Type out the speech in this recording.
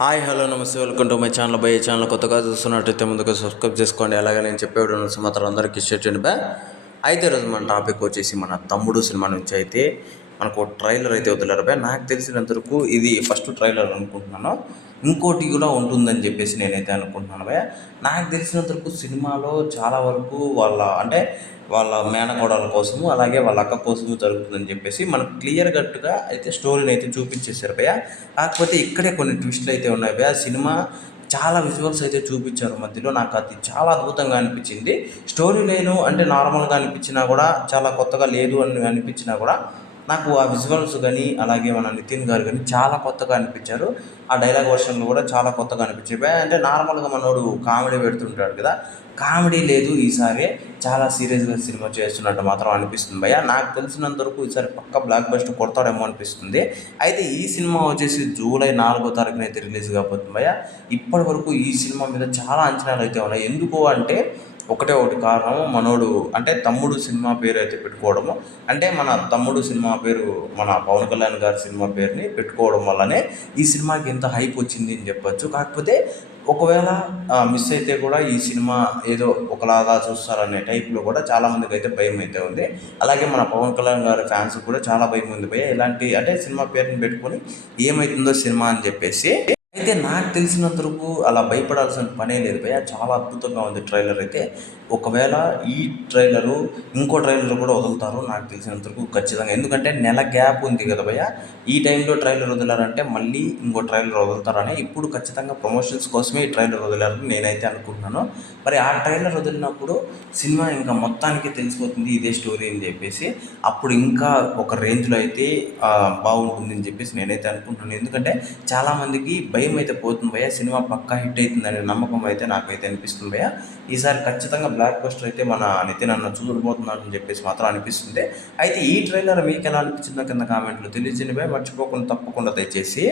Hi hello నమస్తే welcome to my channel. By channel కొత్తగా చూస్తున్నట్టయితే ముందుగా సబ్స్క్రైబ్ చేసుకోండి. అలాగే నేను చెప్పే మాత్రం అందరికీ షేర్ చేయండి బా. అయితే ఈరోజు మన టాపిక్ వచ్చేసి మన తమ్ముడు సినిమా నుంచి అయితే మనకు ట్రైలర్ అయితే వదిలేరు బా. నాకు తెలిసినంత వరకు ఇది ఫస్ట్ ట్రైలర్ అనుకుంటున్నాను. ఇంకోటి కూడా ఉంటుందని చెప్పేసి నేనైతే అనుకుంటున్నాను బా. నాకు తెలిసినంత వరకు సినిమాలో చాలా వరకు వాళ్ళ మేనకోడల కోసము అలాగే వాళ్ళ అక్క కోసము జరుగుతుందని చెప్పేసి మనకు క్లియర్ కట్గా అయితే స్టోరీని అయితే చూపించేశారు భయ్య. కాకపోతే ఇక్కడే కొన్ని ట్విస్టులు అయితే ఉన్నాయి భయ్య. సినిమా చాలా విజువల్స్ అయితే చూపించారు మధ్యలో. నాకు అది చాలా అద్భుతంగా అనిపించింది. స్టోరీ లైను అంటే నార్మల్గా అనిపించినా కూడా, చాలా కొత్తగా లేదు అని అనిపించినా కూడా, నాకు ఆ విజువల్స్ కానీ అలాగే మన నితిన్ గారు కానీ చాలా కొత్తగా అనిపించారు. ఆ డైలాగ్ వర్షన్లు కూడా చాలా కొత్తగా అనిపించాయి భయ్య. అంటే నార్మల్గా మనోడు కామెడీ పెడుతుంటాడు కదా, కామెడీ లేదు ఈసారి, చాలా సీరియస్గా సినిమా చేస్తున్నట్టు మాత్రం అనిపిస్తుంది భయ్య. నాకు తెలిసినంత వరకు ఈసారి పక్క బ్లాక్ బస్టర్ కొడతాడేమో అనిపిస్తుంది. అయితే ఈ సినిమా వచ్చేసి జూలై 4వ తారీఖున అయితే రిలీజ్ కాబోతుంది భయ్య. ఇప్పటి వరకు ఈ సినిమా మీద చాలా అంచనాలు అయితే ఉన్నాయి. ఎందుకు అంటే ఒకటే ఒకటి కారణం, మనోడు అంటే తమ్ముడు సినిమా పేరు అయితే పెట్టుకోవడము, అంటే మన తమ్ముడు సినిమా పేరు మన పవన్ కళ్యాణ్ గారి సినిమా పేరుని పెట్టుకోవడం వల్లనే ఈ సినిమాకి ఎంత హైప్ వచ్చింది అని చెప్పొచ్చు. కాకపోతే ఒకవేళ మిస్ అయితే కూడా ఈ సినిమా ఏదో ఒకలాగా చూస్తారనే టైప్లో కూడా చాలామందికి అయితే భయం అయితే ఉంది. అలాగే మన పవన్ కళ్యాణ్ గారి ఫ్యాన్స్ కూడా చాలా భయం ఉంది భయ్య. ఇలాంటి అంటే సినిమా పేరుని పెట్టుకొని ఏమవుతుందో సినిమా అని చెప్పేసి. అయితే నాకు తెలిసినంత వరకు అలా భయపడాల్సిన పనే లేదు భయ్య. చాలా అద్భుతంగా ఉంది ట్రైలర్ అయితే. ఒకవేళ ఈ ట్రైలరు ఇంకో ట్రైలర్ కూడా వదులుతారు నాకు తెలిసినంత వరకు ఖచ్చితంగా. ఎందుకంటే నెల గ్యాప్ ఉంది కదా భయ్య. ఈ టైంలో ట్రైలర్ వదిలారంటే మళ్ళీ ఇంకో ట్రైలర్ వదులుతారని, ఇప్పుడు ఖచ్చితంగా ప్రమోషన్స్ కోసమే ఈ ట్రైలర్ వదిలారని నేనైతే అనుకుంటున్నాను. మరి ఆ ట్రైలర్ వదిలినప్పుడు సినిమా ఇంకా మొత్తానికి తెలిసిపోతుంది ఇదే స్టోరీ అని చెప్పేసి, అప్పుడు ఇంకా ఒక రేంజ్లో అయితే బాగుంటుంది అని చెప్పేసి నేనైతే అనుకుంటున్నాను. ఎందుకంటే చాలామందికి భయం అయితే పోతుంది భయ్య. సినిమా పక్కా హిట్ అవుతుందనే నమ్మకం అయితే నాకైతే అనిపిస్తుంది భయ్య. ఈసారి ఖచ్చితంగా బ్లాక్ బస్టర్ అయితే మన నితిన్ అన్న చూడబోతున్నాడు అని చెప్పేసి మాత్రం అనిపిస్తుంది. అయితే ఈ ట్రైలర్ మీకు ఎలా అనిపించిందో కింద కామెంట్లో తెలియజేయండి భయ్య. మర్చిపోకుండా తప్పకుండా దయచేసి